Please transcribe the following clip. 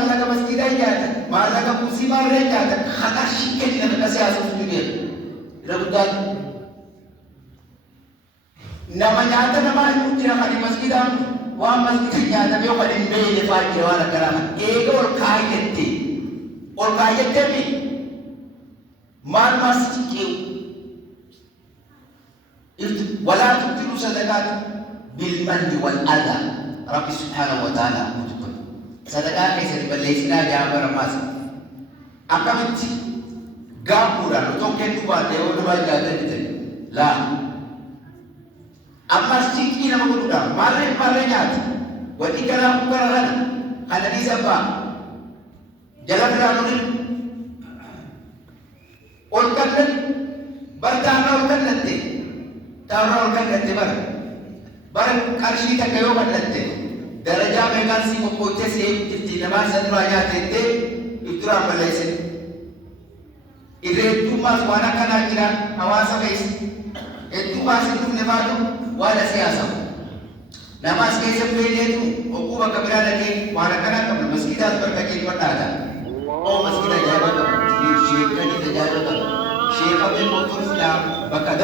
maallaqa masjiidaa nyaatan maallaqa musiibaa irra nyaatan haqa shikkee nama siyaasuuf ni beeku irra guddaan nama nyaata namaa hin jira kan masjiidaan waan masjiida nyaatame yoo kan hin beekne fa'aa jira waan akkana eega ol kaayettee mi maal masjiidee ولا تبطلوا صدقات بالمن والأذى رب سبحانه وتعالى مجبر صدقات كيف تبليسنا يا برماس أكملت قابورا لتوكل تبادل ودبا جادل لا أما سيكي نما قلنا مالرينات ودي كلام كرهنا هذا دي سبا جلال رانون أولكن برتانا أولكن تارول kan nanti bar karshi ta kayo kan nanti daraja megan si popote se itti nama satru aya tete itura malaise ire tumas wana kana kira awasa guys tumas itu nevado wala siasa namas kaise pele tu okuba kabira lagi wana kana kam masjid bar ka ki patada o masjid jaba ka sheikh ka ni jaba ka sheikh abdul mutur islam bakada